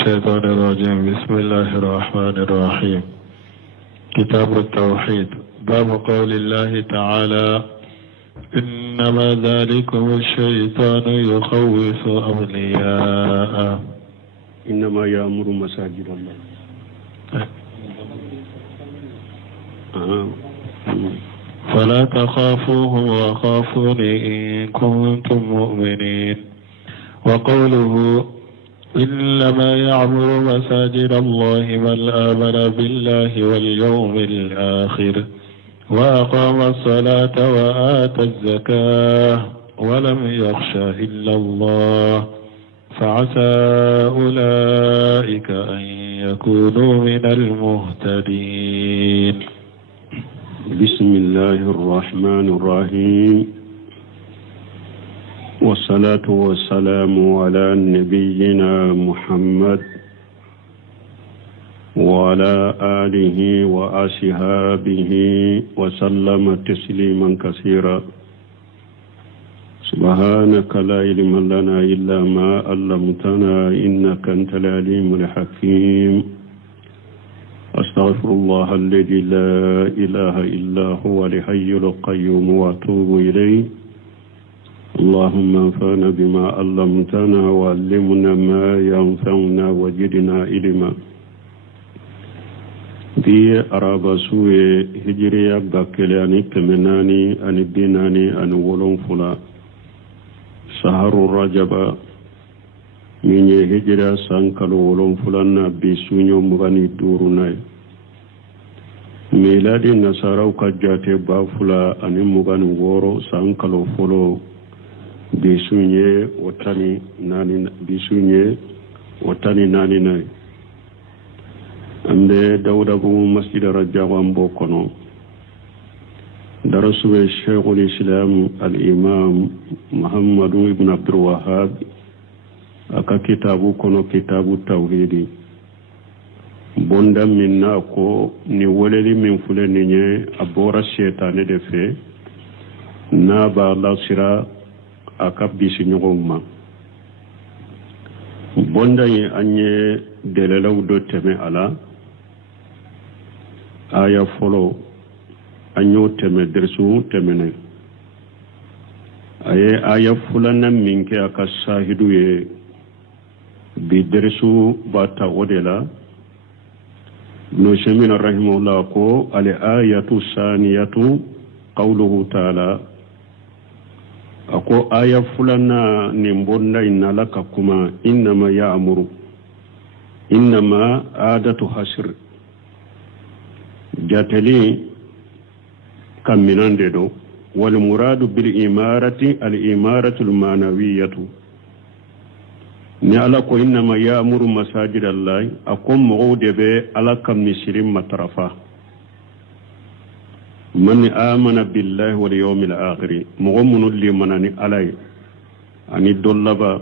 الشيطان الرجيم. بسم الله الرحمن الرحيم. كتاب التوحيد. باب قول الله تعالى: إنما ذلكم الشيطان يخوف أولياءه. إنما يأمر مساجد الله. فلا تخافوهم وخافوني إن كنتم مؤمنين. وقوله: إنما يعمر مساجد الله من آمن بالله واليوم الآخر وأقام الصلاة وآتى الزكاة ولم يخش إلا الله فعسى أولئك أن يكونوا من المهتدين. بسم الله الرحمن الرحيم، والصلاة والسلام على نبينا محمد وعلى آله وأصحابه وسلم تسليما كثيرا. سبحانك لا علم لنا إلا ما علمتنا إنك أنت العليم الحكيم. أستغفر الله الذي لا إله إلا هو الحي القيوم وأتوب إليه. اللهم انفعنا بما علمتنا وعلمنا ما ينفعنا وزدنا علما. في أراب سوء هجرية باكلاني كمناني أن بناني أن ولون فلا سهر الرجب من هجرة سانكال ولون فلان بسونيو مغاني دورناي. ميلادي نصارى وكجاتي بافلا أن مغاني وورو سانكال فلو bisunye watani nani nay. Ambe Dawuda bu masjid Rajawan bokono darasuwe Sheikhul Islam al-Imam Muhammadu ibn Abdul Wahhab aka kitabu kono kitabu tawhidi bonda minna ko ni woleli min fule ninye abora shetane defe na ba la sira akabisi nyogoma bonda ye anye delelaw do teme ala aya folo anyo teme dersu temene aye aya fulana minke akasahidu ye bi dersu bata odela no shemina rahimahullah ko ale ayatu saniyatu qawluhu ta'ala ako aya fulana nimbonda inalaka kuma innama ya'muru innama adatu hasr jatali kaminan dedo wal muradu bil imarati al imaratu al manawiyatu ni ala ko innama ya'muru masajid allah akom mawde be ala kam nisrim matrafa من آمن بالله واليوم الآخر مغمن لمناني علي أن الدولبا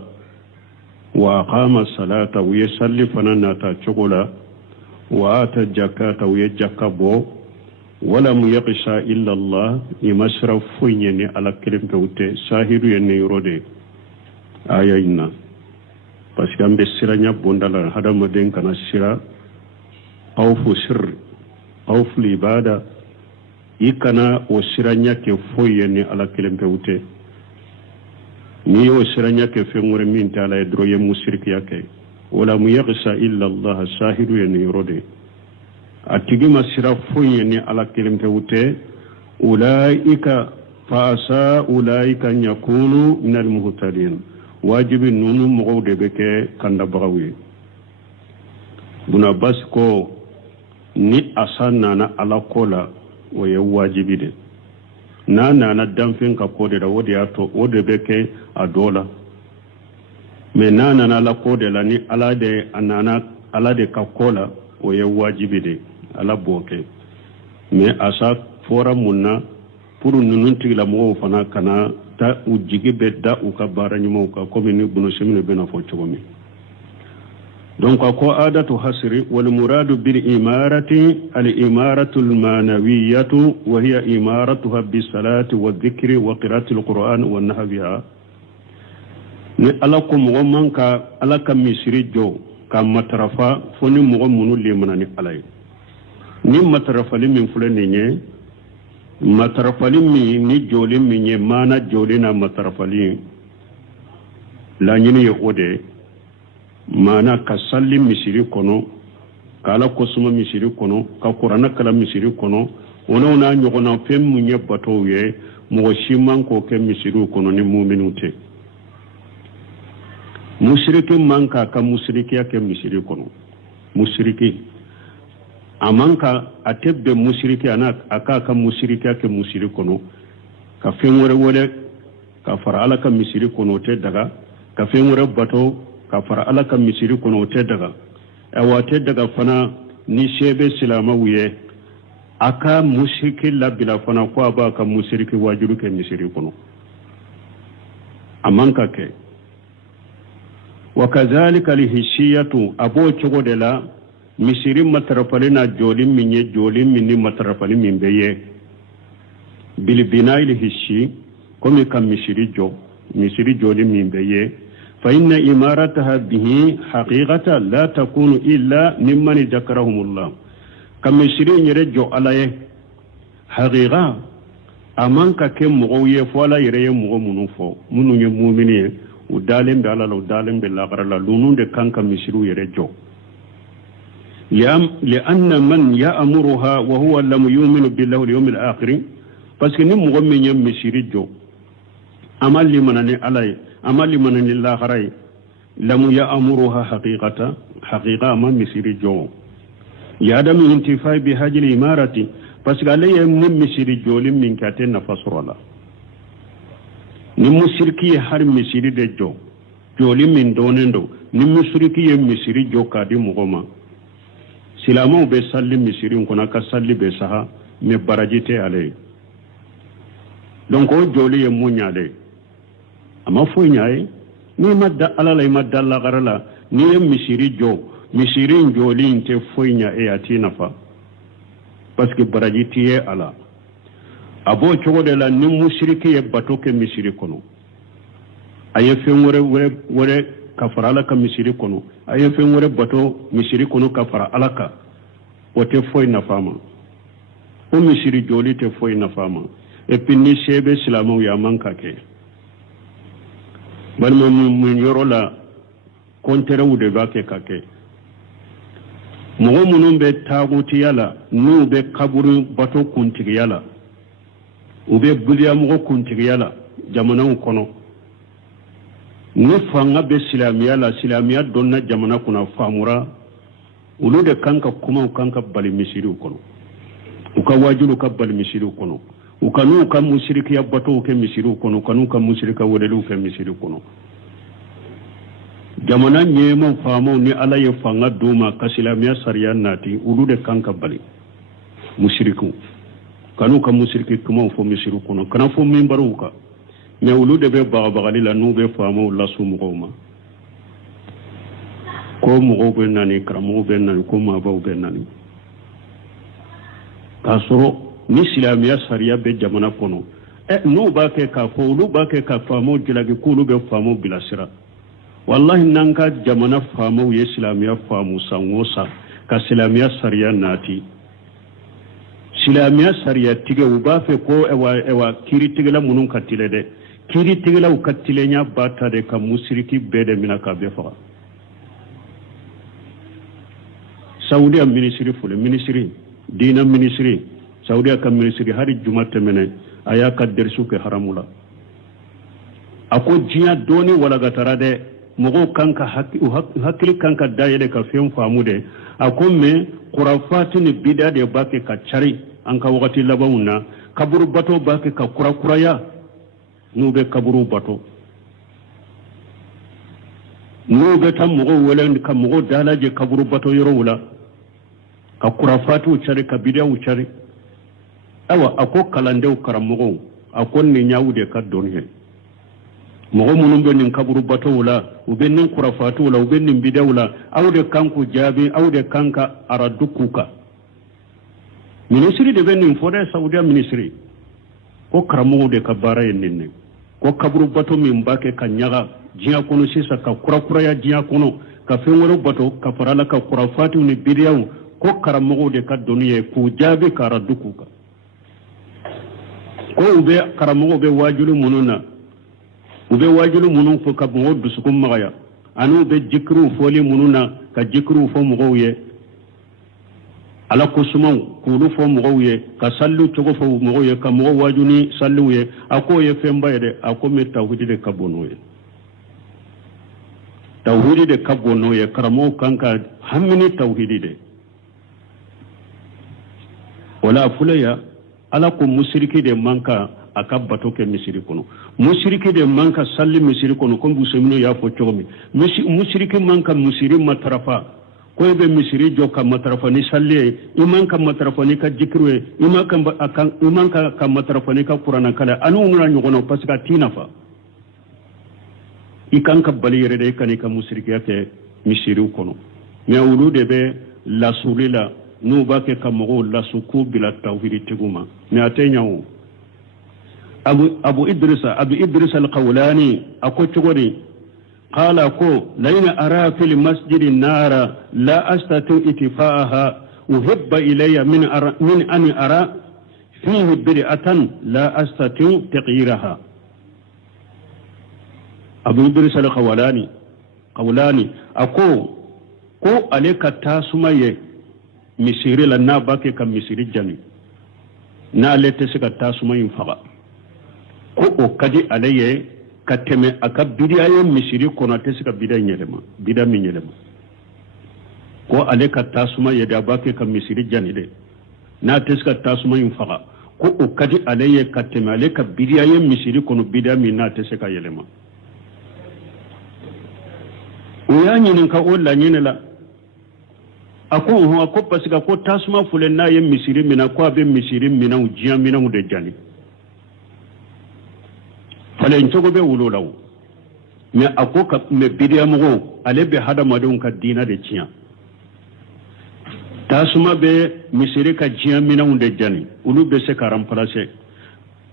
وأقام الصلاة ويسلي فنانا شغلا وآتى الزكاة ويجكبو ولم يقشى إلا الله يمسرف فيني على كلمة كوتي ساهر ينيرودي آيائنا بس كان بسرانيا بوندالا هذا مدين كان سرا خوف سر خوف العبادة ikana osiranya ke foyeni ala kelempe ute ni osiranya ke fengure min tala droye musirki yake wala muyaghsa illa allah sahidu yani rode atigi masira foyeni ala kelempe ute ulaika fa asa ulaika yakunu min al muhtadin wajibi nunu mugode beke kanda bagawi buna basko ni asana na ala kola waye wajibi de na damfin ka kode da wodi ato wodi beke adola me na la kode la ni ala de ka kola waye wajibi de ala boke me asa fora munna puru nunun tigla mo fana kana ta ujigi bedda u ka barani mo ka ko ni bunu semine bena fo chogomi. Donc ako adatu hasri wal muradu bil imarati al imaratu al manawiyatu wa hiya imaratuha bis salati wa dhikri wa qira'ati al qur'an wa nahwiha ni alakum wa manka alaka misri jo ka matarafa foni mogo munu limanani alay ni matarafali min fule ninye matarafali mi ni joli min ye mana joli na matarafali la nyini ye ode mana ka salli misiri kono kala kosuma misiri kono ka qur'ana kala misiri kono ono na nyogona fem munye bato ye mo shiman ko ke misiri kono ni mu'minute mushriki manka ka mushriki ya ke misiri kono mushriki amanka atebbe mushriki ana aka ka mushriki ya ke misiri kono ka fenwore wole ka fara ala ka misiri kono te daga ka fenwore bato ka fara ala ka misiri kono te daga awate daga fana ni shebe silama wuye aka mushriki labila fana ko aba ka mushriki wajuru ke misiri kono amanka ke wakadhalika lihishiyatu abo chogo de la misiri matarafali na joli minye joli minni matarafali minbeye bilbina lihishi komi kam misiri joli minbeye fa inna imarataha bihi haqiqata la takunu illa mimman dhakarahumullah kam misiri nyere jo alaye haqiqa amanka ke mugoye fo ala yere mugo munufo munu nye mu'miniye udalen be alala udalen be lagarala lunun de kanka misiru yere jo lianna man ya'muruha wa huwa lam yu'minu billahi wal yawmil akhir parce que ni mugo menye misiri jo amali manani alay amali manani lagaray lam ya'muruha haqiqa ma misiri jo ya adam intifai bi hajil imarati parce que alay misiri joli min katen nafasrola ni musirki har misiri de jo joli min donendo ni musirki ye misiri jo kadi mugoma silamo be salli misiri kona ka salli be saha me barajite ale donc o joli ye munyale ama fo nyaay ni madda alala e madda la garala ni ye misiri jo misiri joli inte fo nya e atina fa parce que barajite ye ala abo chogo de la ni mushriki ye bato ke misiri kono aye fen wore kafara ala ka misiri kono aye fen wore bato misiri kono kafara ala ka wote foy na fama o misiri joli te foy na fama e pinni shebe silamo ya manka ke balma mun yoro la kontere wude bake kake mo munun be taguti yala nu be kaburu bato kuntigi yala ube buliya mogo kuntigiyala jamana kono ne fanga be silamiya donna jamana kuna famura ulu de kanka kuma kanka bali misiri kono uka wajulu ka bali misiri kono ukanu ka mushriki ya bato ke misiri kono kanu ka mushrika wodelu ke misiri kono jamana nyemo famo ni ala ye fanga duma ka silamiya sariya nati ulu de kanka bali mushriku kanu ka musirki kuma fo misiru kono kana fo mimbaruka me wulu de be bagali la nu be famo la sumugoma ko mugo be nani kramo be nani ko ma ba be nani kasoro ni silamiya sariya be jamana kono nu ba ke ka fo lu ba ke ka famo jilagi kulu be famo bilasira wallahi nanka jamana famo ye silamiya famo sangosa ka silamiya sariya nati silamiya sariya tige uba fe ko ewa kiri tigela munun katile de kiri tigela ukatile nya bata de ka musriki bede mina ka be fa saudi ministry fule ministry dina ministry saudi ka ministry hari jumate mene aya ka dersu ke haramula ako jiya doni wala gatara de mogo kanka hakili kanka dayede ka fen famude ako me qurafati ni bida de bake ka chari anka wakati labawuna kaburu bato bake ka kurakuraya nube kaburu bato nube tam mogo welen ka mogo dalaje kaburu bato yoro wula ka kurafati uchari ka bida uchari awa ako kalande ukaramogo ako ni nyawude ka donhe mogo munun be nin kaburu bato wula ube nin kurafati wula ube nin bida wula awde kanku jabi awde kanka aradukuka ministry de benin fode saudiya ministry ko karamo de ka bara yenninne ko kaburu bato min bake ka nyaga jiya kono sisa ka kurakura ya jiya kono ka fen woro bato ka farala ka kurafati ni bidiyaw ko karamogo de ka doniye ku jaabi kara dukuka ko ube karamogo be wajulu mununa ube wajulu munun fo ka mo dusukum magaya anu be jikru foli mununa ka jikru fo mo ye ala ko suman kulu fo mo ye ka sallu cogo fo mo ye ka mo wajuni sallu ye ako ye femba ye de ako me tawhid de ka bono ye tawhid de ka bono ye karamo kanka hammini tawhid de wala fulaya ala ko musriki de manka aka bato ke misiri kono musriki de manka salli misiri kono ko busemino ya fo cogo mi musriki manka musiri matarafa ko be misiri joka matarafa ni salli imanka matarafa ni ka jikruwe imanka ka matarafa ni ka qur'ana kala anu ngana nyogono pasika tinafa ikanka balire de kanika musriki yake misiri kono me wulude be la sulila nu bake kamogo la suku bila tawhid teguma me atenyawo abu idris al-qawlani ako chogori qala ko layna ara fil masjid an-nara la astatu itfa'aha uhibba ilayya min an ara fihi bid'atan la astatu taghyiraha abu idris al-qawlani ako ko aleka tasumaye misiri la na bake ka misiri jami na lete sika tasumayin faga ko o kadi alaye ka teme aka bidiyaye misiri kono te sika bida mi nyelema ko ale ka tasuma ye da bake ka misiri jani de na te sika tasumayin faga ko o kadi alaye ka teme ale ka bidiyaye misiri kono bida mi na te sika yelema o ya nyinin ka o la nyinela ako pasika ko tasuma fule na ye misiri mina ko abe misiri mina ujiya mina de jani fale nchogo be wulolaw me ako ka me bidiya mo ale be hada madun ka dina de ciya tasuma be misiri ka jiya mina de jani ulu be se karam place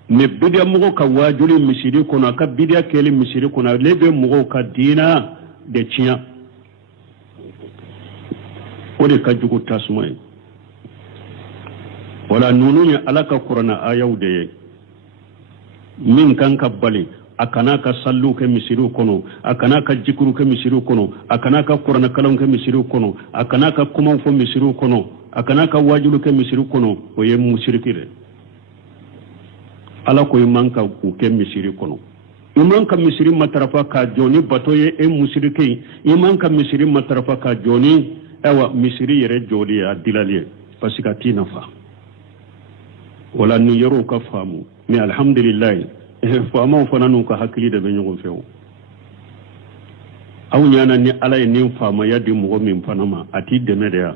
me bidiya mo ka wajuli misiri kono ka bidiya kele misiri kono le be mo ka dina de ciya ode ka jugu tasuma wala nunu ya alaka qur'ana ayaw de min kan ka bali akana ka sallu ke misiru kono akana ka jikuru ke misiru kono akana ka qur'ana kalam ke misiru kono akana ka kuma fo misiru kono akana ka wajulu ke misiru kono o ye mushrikire ala ko manka ku ke misiru kono imanka misiri matarafa ka joni batoye e mushriki imanka misiri matarafa ka joni ewa misiri yere joli ya dilaliye pasika tina fa wala ni yoro ka famu mi alhamdulillah famu fananu ka hakili da benyo fewo aw nyana ni alay ni fama ya di mo min fanama ati deme de ya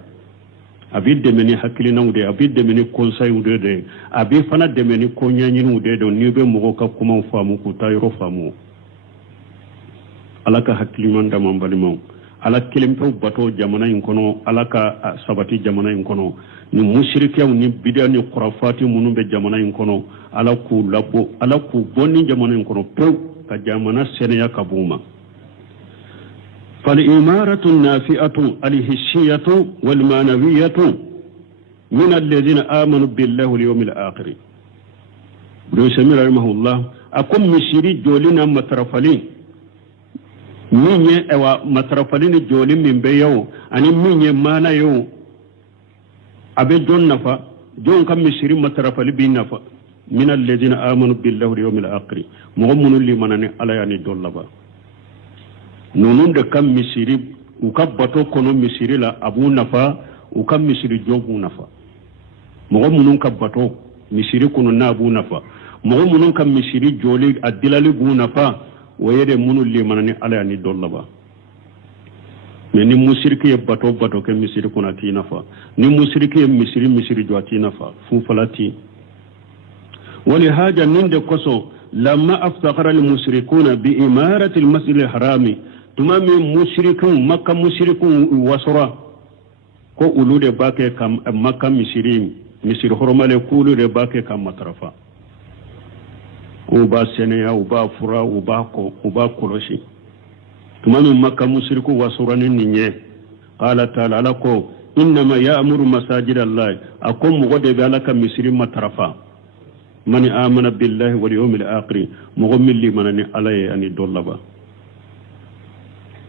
abi deme ni hakili na ude abi deme ni conseil ude de abi fana deme ni ko nyanyi ude do ni be mo ka kuma famu ku tayro famu alaka hakili man da man balimo ala kelimpew bato jamana in kono ala ka sabati jamana in kono ni mushrikiyaw ni bidia ni khurafati munu be jamana in kono ala ku labo ala ku bonni jamana in kono pew ka jamana seneya kabuma fal imaratu nafi'atu al hissiyatu wal manawiyatu min alladhina amanu billahi wal yawmil akhir do samira rahimahullah akum mishiri jolina matrafali minye ewa matrafalini joli min be yawo ani minye mana yawo abe jon nafa jon kam misiri matrafali bi nafa min alladhina amanu billahi wal yawmil akhir mo munul li manane ala yani dollaba nonun de kam misiri u kabbato kono misiri la abu nafa u kam misiri jogu nafa mo munun kabbato misiri kono na abu nafa mo munun kam misiri joli adilali bu nafa wayede munul li manani ala ni dollaba mais ni musirki bato ke misiri kuna ti nafa ni musirki misiri jwati nafa fu falati wali haja ninde koso lamma aftaqara al musrikuna bi imarati al masjid al harami tumami musrikun makka musrikun wasra ko ulude bake kam makka misiri hormale kulude bake kam matrafa uba seneya uba fura uba koloshi tumanu makka musriku wasurani ninye qala ta'ala lako innama ya'muru masajid allah akum gode be alaka misri matarafa man amana billahi wal yawmil akhir mu'min manani alay ani dollaba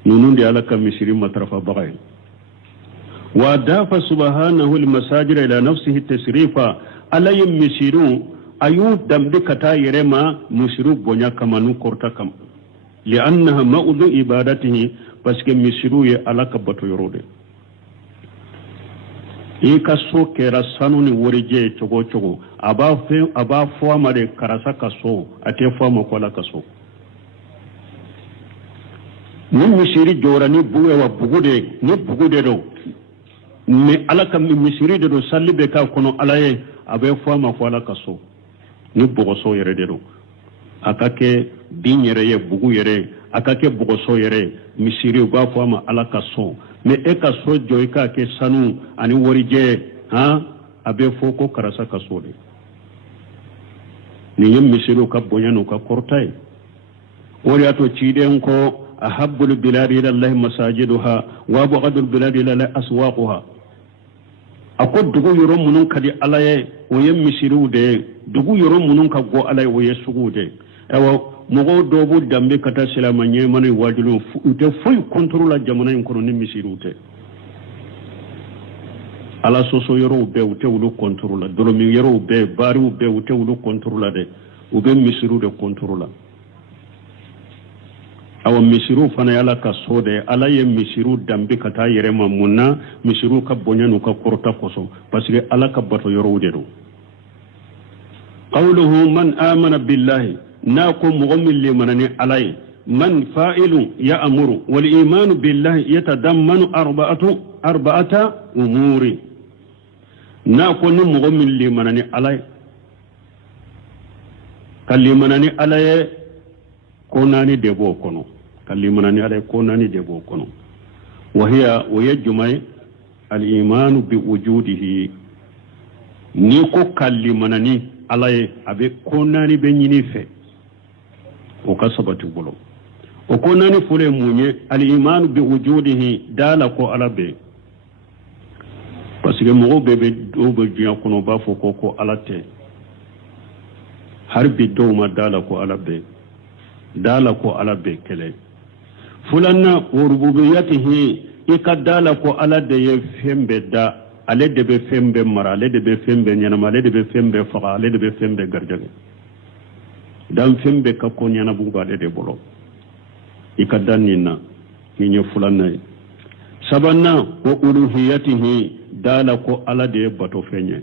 nunundi alaka misri matarafa bagay wa dafa subhanahu al masajid ila nafsihi tasrifa alay misru ayu dambe kata yerema musru bonya kamanu korta kam li'annaha ma'udu ibadatihi parce que misru ye alaka bato yorode i ka so kɛra sanu ni worije cogo cogo a b'a fɔ a ma de karasa ka so a tɛ fɔ a ma ko ala ka so ni misiri jɔra ni bugu wa bugu de don mais ala ka misiri de don salli bɛ k'a kɔnɔ ala ye a bɛ fɔ a ma ko ala ka so ni bɔgɔso yɛrɛ de don a ka kɛ bin yɛrɛ ye bugu yɛrɛ a ka kɛ bɔgɔso yɛrɛ misiri u b'a fɔ a ma ala ka so mais e ka so jɔ i k'a kɛ sanu ani warijɛ a bɛ fɔ ko karasa ka so de nin ye misiriw ka bonya n'u ka kɔrɔta ye o de y'a to ciden ko ahabbul biladi ila allahi masajiduha wa abghadul biladi ila allahi aswaquha a ko dugu yɔrɔ minnu ka di ala ye o ye misiriw de ye dugu yɔrɔ minnu ka go ala ye o ye suguw de ayiwa mɔgɔw dɔw b'u danbe ka taa silamɛ ɲɛma ni wajuliw u tɛ foyi kɔntoro la jamana in kɔnɔ ni misiriw tɛ ala soso yɔrɔw bɛɛ u tɛ olu kɔntoro la dolomi yɔrɔw bɛɛ baariw bɛɛ u tɛ olu kɔntoro la dɛ u bɛ misiriw de kɔntoro la awa misiriw fana ye ala ka so de ala ye misiriw danbe ka taa yɛrɛ ma mun na misiriw ka bonya n'u ka kɔrɔta kosɔn parce que ala ka bato yɔrɔw de don qawluhu man amana billahi n'a ko mɔgɔ min limana ni ala ye man fa'ilu ya'muru wal imanu billahi yatadammanu arba'ata umuri n'a ko ni mɔgɔ min limana ni ala ye ka limana ni ala ye ko naani de b'o kɔnɔ ka limana ni ala ye ko naani de b'o kɔnɔ wa hiya o ye jumɛn ye al imanu bi wujudihi ni ko ka limana ni ala ye a bɛ ko naani bɛ ɲini fɛ o ka sabati bolo o ko naani fɔlɔ ye mun ye al imanu bi wujudihi dala ko ala bɛ parce que mɔgɔw bɛɛ bɛ dɔw bɛ diɲɛ kɔnɔ u b'a fɔ ko ala tɛ hali bi dɔw ma dala ko ala bɛ dala ko ala bɛ kɛlɛ filanan o rububiyatihi i ka dala ko ala de ye fɛn bɛɛ da ale de bɛ fɛn bɛɛ mara ale de bɛ fɛn bɛɛ ɲɛnama ale de bɛ fɛn bɛɛ faga ale de bɛ fɛn bɛɛ garijɛgɛ dan fɛn bɛɛ ka ko ɲɛnabugu b'ale de bolo i ka da nin na nin ye filanan ye sabanan o uluhiyatihi dala ko ala de ye batofɛn ye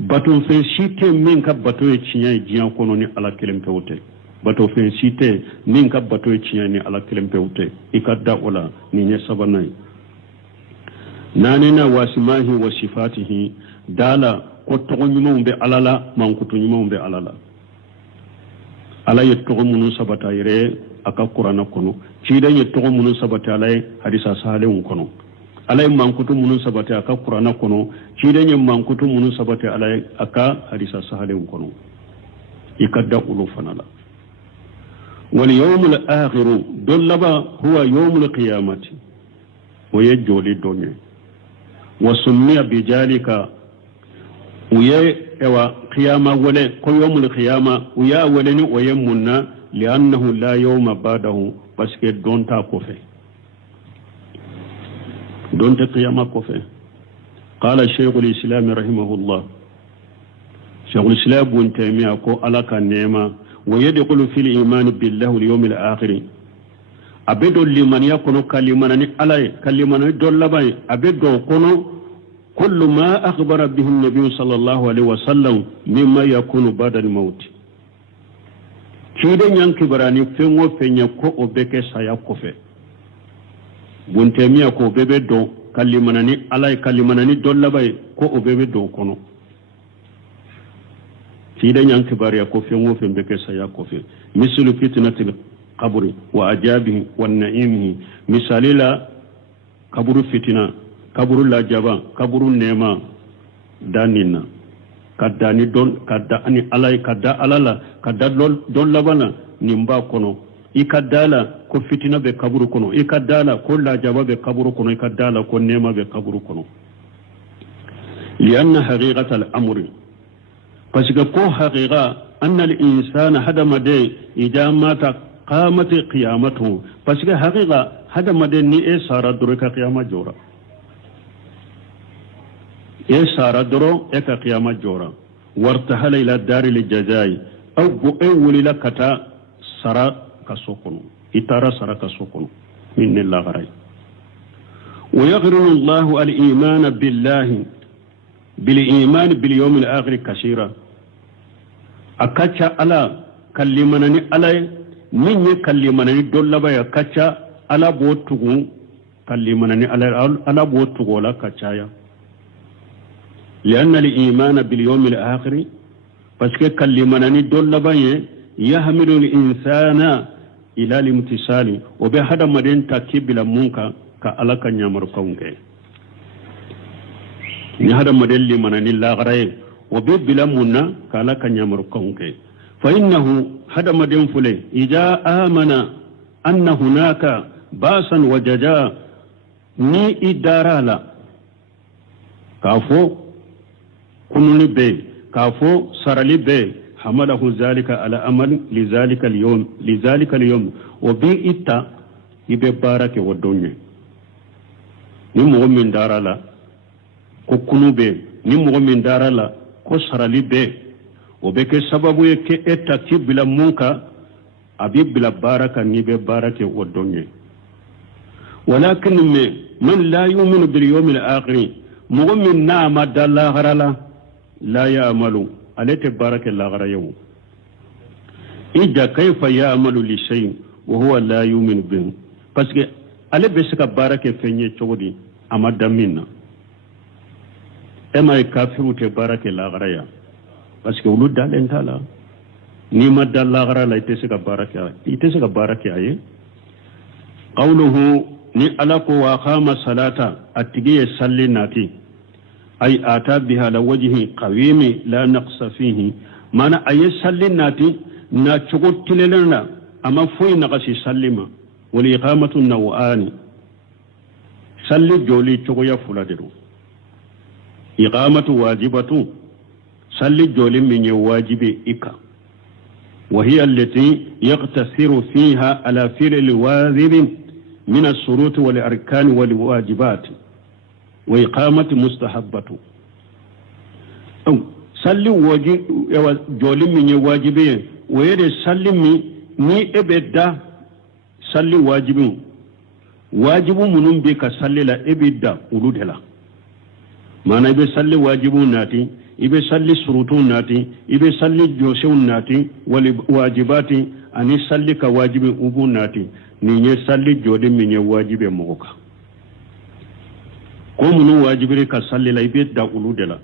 batofɛn si tɛ min ka bato ye tiɲɛ ye diɲɛ kɔnɔ ni ala kelen pewu tɛ batofɛn si tɛ min ka bato ye tiɲɛ ni ala kelen pewu tɛ i ka da o la nin ye sabanan ye naanina wasimahi wa sifatihi dala ko tɔgɔ ɲumanw bɛ ala la mankutu ɲumanw bɛ ala la ala ye tɔgɔ minnu sabata yɛrɛ ye a ka kuranɛ kɔnɔ ciden ye tɔgɔ minnu sabata ala ye hadisa sahalenw kɔnɔ ala ye mankutu minnu sabati a ka kuranɛ kɔnɔ ciden ye mankutu minnu sabati ala ye a ka hadisa sahalenw kɔnɔ i ka da olu fana la wal yawmul akhiru don laban huwa yawmul qiyamati o ye joli don ye wa summiya bi jalika u ye ewa qiyama wale ko yawmul qiyama u ya wale ni o ye munna li'annahu la yawma ba'dahu parce que don ta ko fe don ta qiyama ko fe qala shaykhul islam rahimahullah shaykhul islam ibn taymiyyah ko alaka nema wa yadkhulu fil iman billahi wal yawmil akhir abedo liman yakono kalimana ni alay kalimana dollabay abedo kono كل ما أخبر به النبي صلى الله عليه وسلم مما يكون بعد الموت كيدن ينكبراني فينو فينو كو أبكي سيكوفي بنتمي كو بيبي دو كلمانني على كلمانني دولباي كو أبيبي دو كونو كيدن ينكبراني كو فينو فينو سيكوفي مثل فتنة القبر وأجابه والنعيمه مثالي لا قبر فتنة kaburu la jaba kaburu nema danina kadani don kada ani alay kada alala kada don labana nimba kono ikadala ko fitina be kaburu kono ikadala ko lajaba be kaburu kono ikadala ko nema be kaburu kono lianna haqiqata al-amri parce que ko haqiqa anna al-insana hadamade idha mata qamat qiyamatuhu parce que haqiqa hadamade ni e sara duro ka qiyama jora e sara duro e ka qiyama jora wartahala ila dari al-jazai aw bu awli lakata sara kasokunu itara sara kasokunu min Allah gharay wa yaghriru Allah al-iman billahi bil iman bil yawm al-akhir kashira akacha ala kallimanani ala min ye kallimanani dollaba ya kacha ala botugu kallimanani ala botugo la kachaya لأن الإيمان باليوم الآخر parce que kallimanani dollaba ye yahmilu al-insana ila limtisali o be hada maden takibila munka ka alaka nyamar kaunge ni hada maden limanani la garaye o be bila munna ka alaka nyamar kaunge fa innahu hada maden fule ija amana anna hunaka basan wajaja ni idarala kafo kununi be kafo sarali be hamalahu zalika ala amal lizalika al-yawm wa bi itta ibe barake wodonye ni mu'min darala ko kunube ni mu'min darala ko sarali be o be ke sababu ye ke etta kibila munka abi bila baraka ni be barake wodonye walakin man la yu'minu bil yawm al-akhir mu'min na ma dalla harala la ya'malu alete baraka la gharayu ija kayfa ya'malu li shay wa huwa la yu'min bihi parce que ale be saka baraka fenye chogodi amadamina ema kafiru te baraka la gharaya parce que ulu dalen tala ni madal la ghara la ite saka baraka aye qawluhu ni alako wa khama salata atigiye salli nati ay ata biha la wajhi qawimi la naqsa fihi mana ay salli nati na chugo tilelena ama foy naqasi sallima wal iqamatu nawani salli joli chugo ya fuladiru iqamatu wajibatu salli joli min wajibi ika وهي التي يقتصر فيها على فعل الواجب من الشروط والأركان والواجبات وإقامة مستحبة salli waji joli min wajibi wayede salli ni ebedda salli wajibu munun be ka salli la ebedda uludela mana be salli wajibu nati ibe salli surutu nati ibe salli joshew nati wali wajibati ani salli ka wajibi ubu nati ni nye salli jodi min wajibe moka ko munu wajibire ka salli la ibe da uludela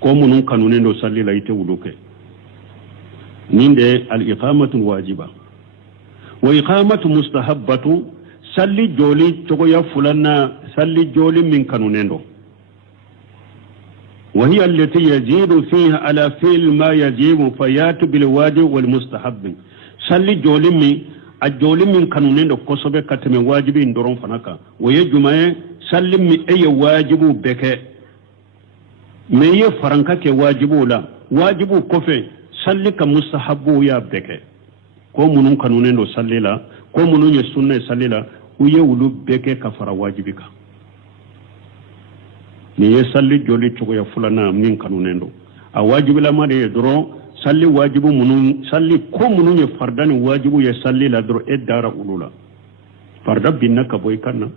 ko munun kanunen do salli la ite wuluke ninde al iqamatu wajiba wa iqamatu mustahabbatu salli joli togo ya fulanna salli joli min kanunen do وهي التي يزيد فيها على فعل ما يجب فيات بالواجب والمستحب salli jolimi a jolimi kanunen do kosobe katame wajibi ndoron fanaka waye jumaye sallimi eye wajibu beke meye faranka ke wajibu la wajibu kofe salli ka mustahabu ya beke ko munun kanunen do sallila ko munun ye sunna sallila uye wulu beke ka fara wajibi ka ni ye salli joli cogo ya fulana min kanunen do a wajibi la made doro salli wajibu munun salli ko munun ye fardani wajibu ye salli la doro edara ulula farda binna ka boy kanna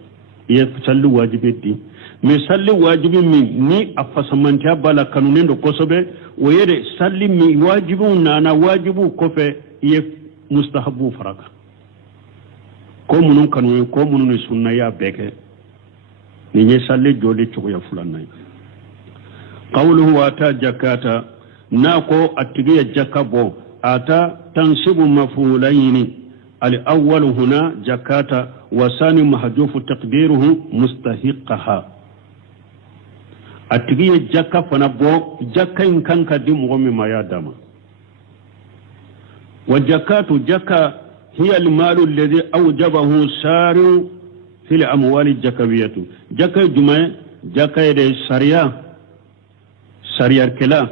ye salli wajibi di me salli wajibi min ni afasamanta bala kanunen do kosobe o yede salli mi wajibu nana wajibu kofe ye mustahabu faraka ko munun kanu ko munun sunna ya beke ni nye salli joli cogo ya fulannay qawluhu ata jakata nako atigiya jakabo ata tansibu mafulaini al awwal huna jakata wa sani mahjufu taqdiruhu mustahiqaha atigiya jakka fana bo jakka in kanka di mo mi maya dama wa jakatu jakka hiya almalu alladhi awjabahu sari fi al-amwal al-jakawiyah jakay juma jakay de sariya kala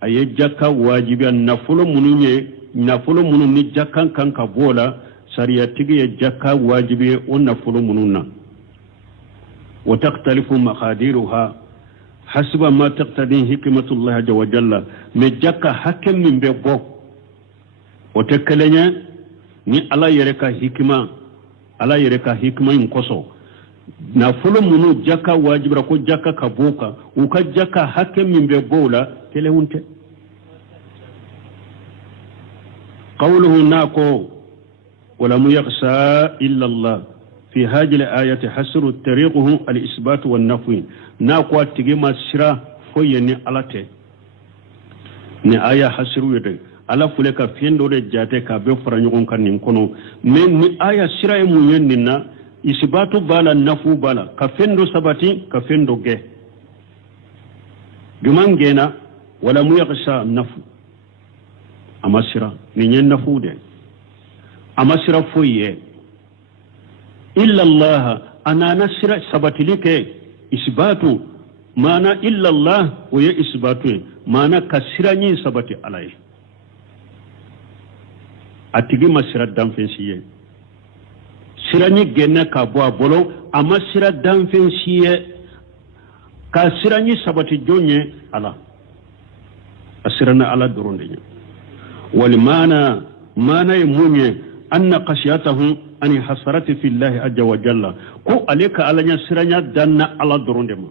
aye jakka wajibi nafulu munun ni jakkan kan ka bola sariya tigi ya jakka wajibi on nafulu mununna wa taqtalifu maqadiruha hasba ma taqtadi hikmatullah azza wa jalla me jakka hakem min be bo o tekkelenya ni ala yere ka hikma in koso na fulo munu jakka wajibra ko jakka ka boka u ka jakka hakem min be bola telehunte qawluhu nako wala yakhsha illa Allah في هذه الآية حسر طريقه الإثبات والنفي ناقوا تجمع سرا فويني علته ni aya hasiru yede ala fule ka fiendo de jate ka be faranyon kan nin kono men ni aya sira e munyen ninna isbatu bala nafu bala ka fendo sabati ka fendo ge dumangena wala mu yakhsha nafu amasira ni nyen nafu de amasira foye illa Allah ana nasira sabatilike isbatu mana illa Allah wa ya isbatu mana kasirani sabati alai atigi masira danfensiye sirani genna ka bo abolo ama sira danfensiye ka sirani sabati jonye ala asirana ala durundenya wal mana yamunye anna qashiyatahu ani hasarati fillahi azza wa jalla ko aleka alanya siranya danna ala durundema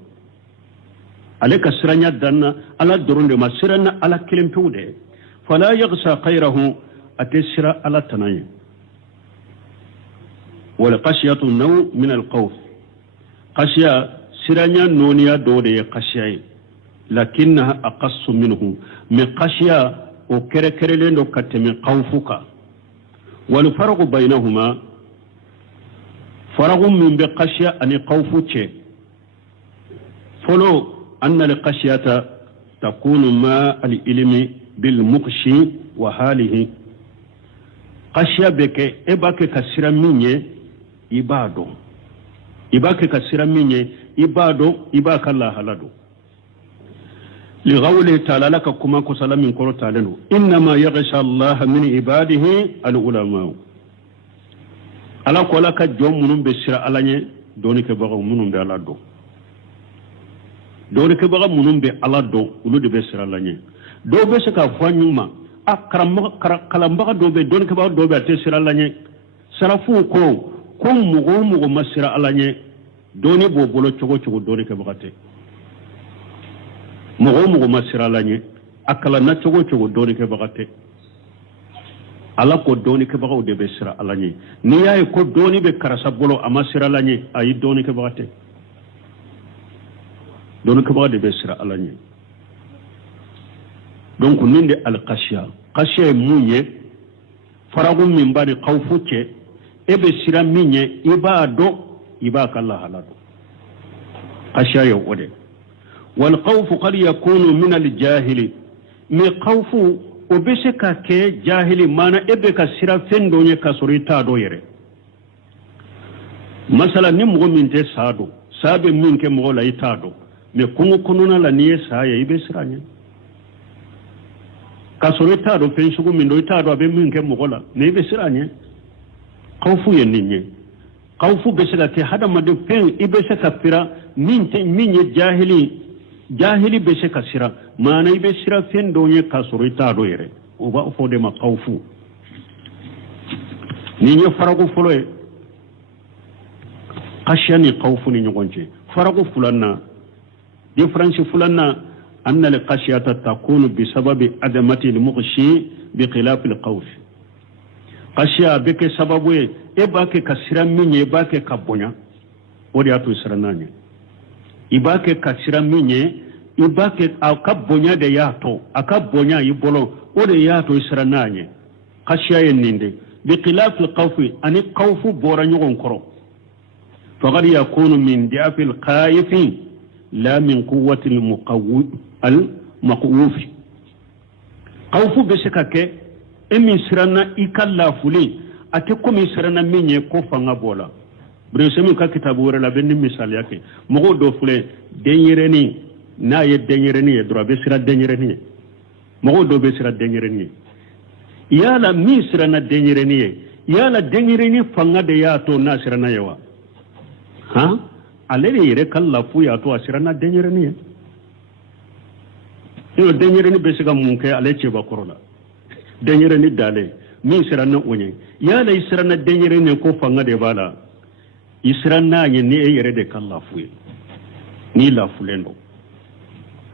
aleka siranya danna ala durundema sirana ala kilimpude fala yaghsa khayrahu atesira ala tanaye wala qashiyatu naw min alqawf qashiya siranya noniya dode qashiya lakinnaha aqassu minhu min qashiya o kere lendo kateme qawfuka wal farqu bainahuma فرغ من بقشية أن قوفوتش فلو أن القشية تكون ما العلم بالمقشي وحاله قشية بك إباك كسر مني إبادو إباك كسر مني إباك الله هلدو لغوله تعالى لك كما كسل من قرى تعالى إنما يغشى الله من عباده العلماء ala ko la ka jom munum be sira alanye doni ke baga munum be ala do doni ke baga munum be ala do ulu de be sira alanye do be se ka fanyuma akram kalamba do be doni ke baga do be te sira alanye sarafu ko mugo masira alanye doni bo bolo chogo doni ke baga te mugo masira alanye akala na chogo doni ke baga te ala ko doni ke bagaw de be sira alanye ni yaay ko doni be karasa bolo ama sira alanye ay doni ke bagate doni ke bagade be sira alanye donc ninde al qashiya munye faragu min bari qawfuke e be sira minye iba kala halado qashiya yo wode wal qawfu qad yakunu min al jahili mi qawfu o be se ka ke jahili mana ebe ka sira fendo nye ka sorita do yere masala ni mo min te sado sabe min ke mo la itado me kununa la niye saya ibe sira nye ka sorita do fen sugu min do itado abe min ke mo la ne ibe sira nye qawfu yeninye qawfu be se la te hada madu fen ibe se ka fira min ye jahili be se ka sira mana ibe sira fendo nye ka sorita do yere o ba fo de ma qawfu ni nye faragu fulo e qashani qawfu ni ngonje faragu fulanna difference fulanna anna al qashiyata takunu bi sababi adamati al mughshi bi khilaf al qawf qashiya be ke sababu e ba ke ka sira minye ba ke ka bonya o de atu sira nanye ibake kasira minye ibake akabonya de yato akabonya yibolo ode yato isrananye khashiya yeninde bi khilaf alqawfi ani qawfu bora nyogon koro faqad yakunu min di'af alqaif la min quwwati almaqwuf qawfu besekake emi sirana ikalla fuli ate komi sirana minye ko fanga bola bresemi ka kitabu wala benni misal yake mogo do fule denyereni na ye denyereni ye drobe sira denyereni mogo do be sira denyereni yala mi sirana denyereni ye yala denyereni fanga de ya to na sirana yawa ha alere yere kala fu ya to sirana denyereni ye ino denyereni be siga munke ale ce ba korola denyereni dale mi sirana onye yala isirana denyereni ko fanga de bala isirana nye ni yere de kala fu ni la fulendo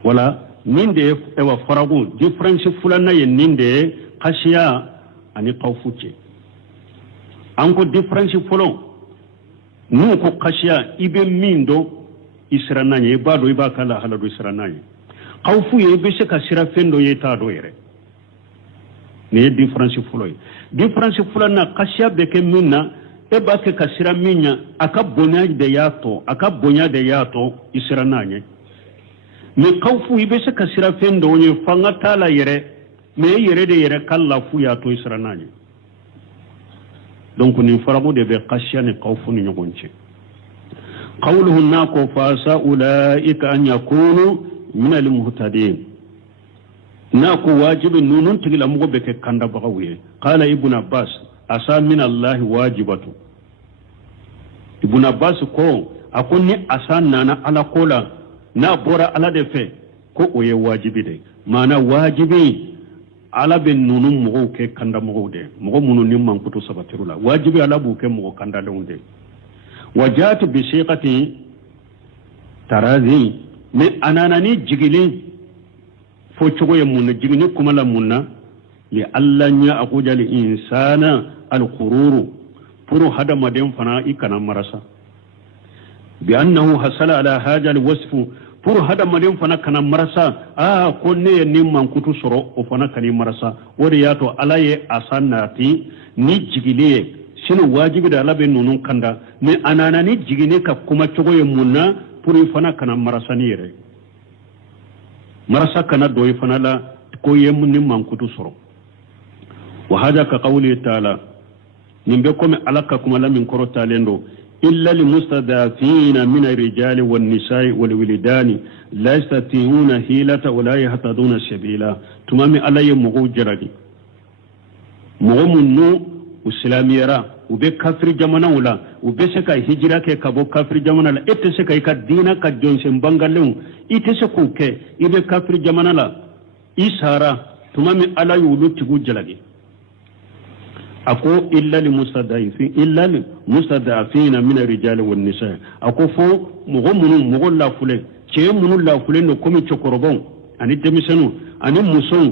wala ninde ewa faragu difference fulana ye ninde kashiya ani qawfuce anko difference fulon nu ko kashiya ibe mindo isirana nye bado iba kala halado isirana nye qawfu ye be se ka sira fendo ye ta do yere ne difference fuloy difference fulana kashiya be ke minna e ba ke kasira minya aka bonya de yato isirana nye me kawfu ibe se kasira fendo nye fanga tala yere me yere de yere kala fu ya to isirana nye donc ni farago de be kashiya ni kawfu ni nyogonche qawluhu nako fa ulaika an yakunu min al muhtadin nako wajibun nunun tigila mugo be ke kanda bagawiye qala ibn abbas asa min allah wajibatu ibn abbas ko akonni asa nana ala kola na bora ala de fe ko oye wajibi de mana wajibi ala ben nunun mugo ke kanda mugo de mugo munun nimman kutu sabatirula wajibi ala bu ke mugo kanda de wajatu bi shiqati tarazi me ananani jigili fo chogo ye munna jigini kuma la munna li allanya aqujal insana al qururu puru hada maden fana ikana marasa bi annahu hasala ala haja al wasfu puru hada maden fana kana marasa konne nimman kutu soro o fana kani marasa wori yato alaye asanati ni jigile sinu wajibi da alabe nunun kanda me ananani jigine ka kuma chogo ye munna puru fana kana marasa ni yere marasa kana doyi fana la ko yem nimman kutu soro wa hada ka qawli ta'ala nimbe kome alaka kuma la min korota lendo illa lil mustadafina min ar-rijali wan nisa'i wal wilidani la yastati'una hilata wa la yahtaduna sabila tumami alaye mugo jaradi mugo munnu islamiyara ube kafir jamana wala ube se kai hijira ke kabo kafir jamana la ette se kai ka dina ka jonse bangaleu ite se ko ke ibe kafir jamana la isara tumami alaye wulutugu jalagi ako illa li mustadafina min ar-rijali wan nisa ako fo mugo mugo la fule ce munu la fule no komi chokorobon ani demisenu ani muson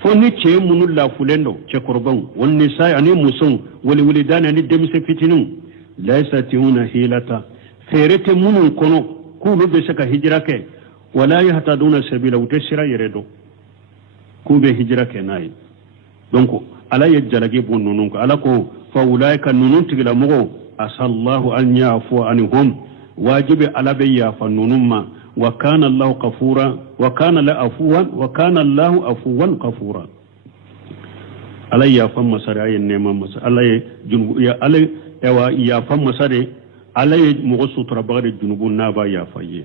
fo ni ce munu la fule no chokorobon wan nisa ani muson wali dana ani demise fitinu la yastatiuna hilata ferete munu kono kulu be saka hijira ke wala yahtaduna sabila utashira yeredo kube hijira ke nayi donc ala yajjalage bon nunun ko ala ko fa ulaika nunun tigila mugo asallahu an yafu anhum wajibi ala be ya fa nunumma wa kana allah ghafura wa kana la afuwan wa kana allah afuwan ghafura ala ya fa masare ayen neman masa ala junubu ya ala yawa ya fa masare ala mugo sutura bagade junubun na ba ya faye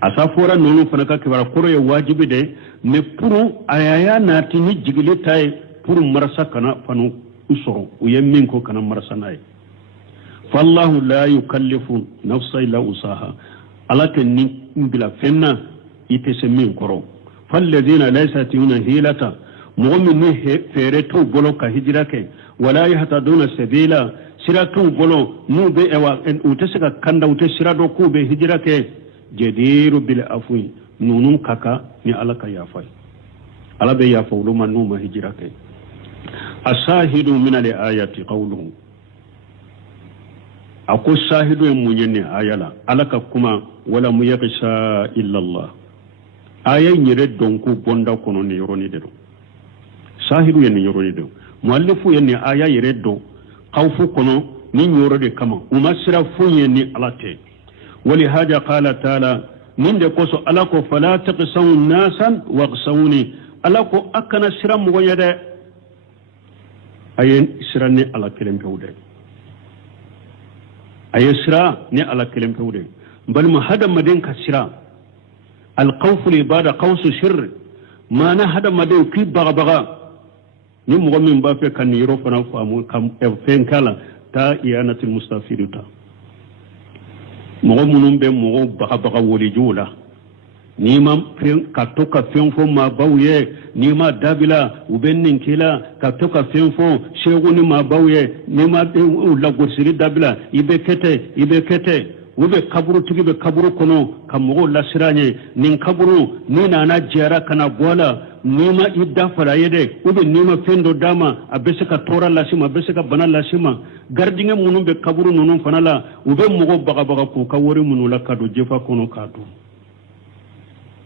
asafora nunun fana ka kibara koro ya wajibi de me puru ayaya na tini jigile tay pour marasa kana fanu usoro uyemmin ko kana marasa nay fallahu la yukallifu nafsa illa usaha alaka ni bila fenna itese min koro falladina laysa tuna hilata mu'minu fere to bolo ka hijira ke wala yahtaduna sabila siratu bolo nu be ewa en utese ka kanda utese sirado ko be hijira ke jadiru bil afwi nunun kaka ni alaka yafai alabe yafa uluma numa hijira ke الشاهد من الآيات قوله أكو الشاهد يمونيني آيالا ألك كما ولا ميغشى إلا الله آية يرد دونكو بوندا كونو نيروني دو شاهد يروني دو مؤلف يني آية يرد دو خوفو كونو نين يورد كما ومسرا فوني علاتي ولهذا قال تعالى من دكوسو ألكو فلا تقسوا الناسا واقسوني ألكو أكنا سرم ويدا ayen sira ne ala kelen pewde ayen sira ne ala kelen pewde bal ma hada maden ka sira al khawfu li ibada qawsu sirr ma na hada maden ki baga ni mo min ba fe kan yiro fana famu kam fen kala ta iyanatul mustafidita mo munum be mo baga woli jula ni ma ka to ka fen fo ma bawye ni ma dabila ubennin kila ka to ka fen fo shegu ni ma bawye ni ma la gosiri dabila ibe kete ube kaburu tigi be kaburu kono kamugo lasiranye nin kaburu ni nana jera kana bola nima idda fara yede ube nima fendo dama abese ka tora lasima abese ka bana lasima gardinge munum be kaburu nunun fanala ube mugo baga ko ka wori munula kadu jefa kono kadu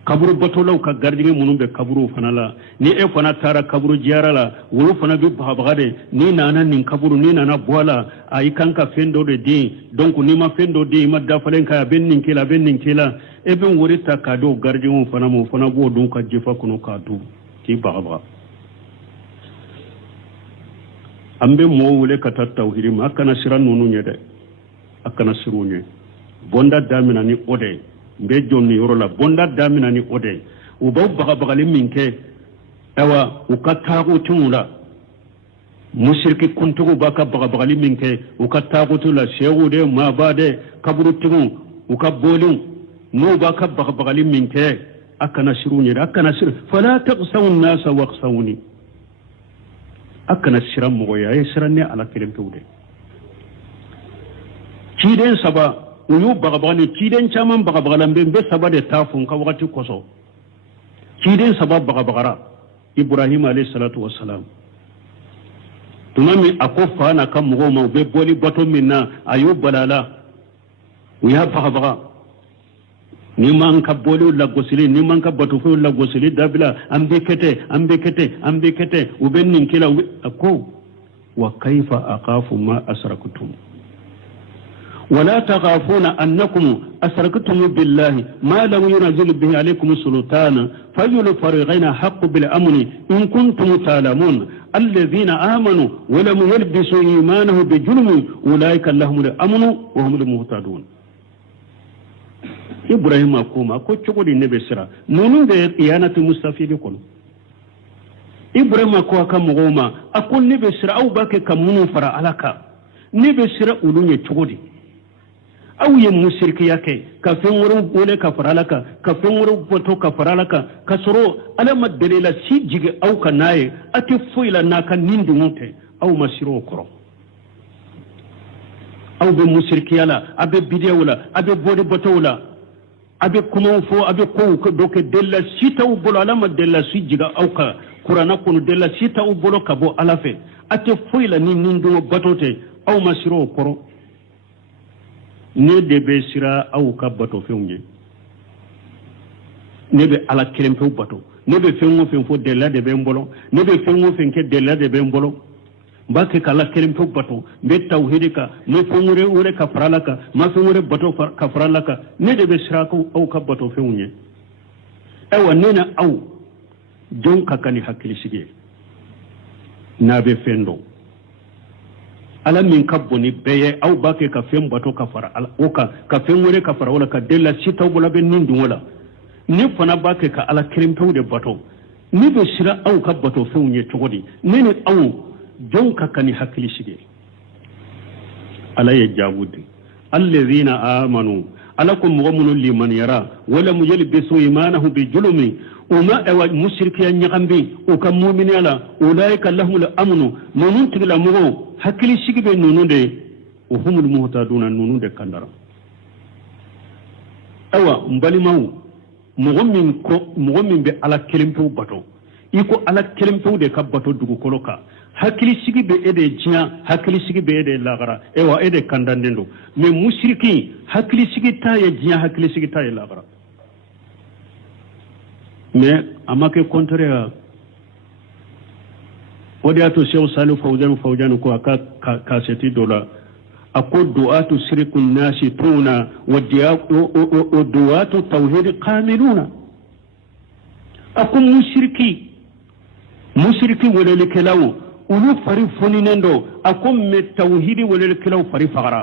kaburu batolaw ka gardinge munum be kaburu fanala ni e fana tara kaburu jara la wulu fana bi bagade ni nana nin kaburu ni nana bola ay kanka fendo de di donc ni ma fendo di ma da falen ka ben nin kila e ben wori ta kado gardinge fana mo fana bo dun ka jefa kono kadu ti baga ambe mo wule ka tawhiri ma kana siran nunu nyede akana sirunye bonda damina ni ode mbe jonni yorola bonda damina ni ode ubaw baga minke awa ukatago tumula mushriki kuntugo baka baga minke ukatago tula shewu de mabade kaburu tumu ukabolin no baka baga minke akana shirunye akana shir fala taqsawun nasa waqsawuni akana shiram mo ya shiranne ala kelim tude kiden saba uyu bagabani kiden chaman bagabagalambe be sabade tafun ka wakati koso kiden sabab bagabagara Ibrahim alayhi salatu wassalam tunami akofa na kam ngoma be boli bato minna ayu balala uya bagabaga ni man ka boli la gosili ni man ka bato fu la gosili dabila ambe kete ubennin kila ako wa kaifa aqafu ma asraktum ولا تخافون أنكم أشركتم بالله ما لم ينزل به عليكم سلطانا فأي الفريقين حق بالأمن إن كنتم تعلمون الذين آمنوا ولم يلبسوا إيمانه بظلم أولئك لهم الأمن وهم المهتدون إبراهيم أقوم أقول شكرا النبي سرا نونو بإيانة المستفيد كله إبراهيم أقوم أقوم أقول نبي سرا أو باكي كمونو فرا علىك نبي سرا أولوني شكرا aw ye musirki yake ka fen woro wole ka faralaka ka fen woro boto ka faralaka ka soro alama dalila si jige aw ka naye ate foila naka nindi monte aw masiro koro aw be musirki yala abe bidewula abe bode botowula abe kuma fo abe ko doke della sita u bolo alama della si jiga aw ka qur'ana kono della sita u bolo ka bo alafe ate foila ni nindu batote aw masiro koro ne de be sira aw ka bato fewnye ne be ala kelempe bato ne be fenwo fenfo de la de be mbolo ne be fenwo fenke de la de be mbolo mbake kala kelempe bato be tawhidika ne fenwure ure ka faralaka ma fenwure bato ka faralaka ne de be sira ko aw ka bato fewnye ewa nena aw jonka kani hakili sige na be fendo ala min kabboni beye aw bake ka fem bato ka fara oka ka fem wore ka fara wala ka della sita wala ben nindu wala ni fana bake ka ala kirim tawde bato ni be sira aw ka bato fewnye togodi nene aw jonka kani hakili sige ala ye jabudi alladhina amanu alakum mu'minun liman yara wala muyalbisu imanahu bi julumi وما أوى مشرك ينقمبي وكمؤمن على أولئك لهم الأمن نون تقول أمره هكذا شيء بينونو ده وهم المهتدون نونو ده كندرا أوى مبالي ماو مغمين على كلمته باتو يكو على كلمته ده كباتو دوغو كولوكا هكذا شيء بيده جنا هكذا شيء بيده لاغرا أوى إده كندندو من مشركي هكذا شيء تاي جنا هكذا شيء تاي لاغرا mais amake contraire odiato shew salu fawjan ko aka kaseti dola ako du'atu shirkun nashituna wa du'atu tauhid qamiluna ako mushriki wala likelaw ulu fari foninendo akom me tawhidi wolel kilaw fari fagara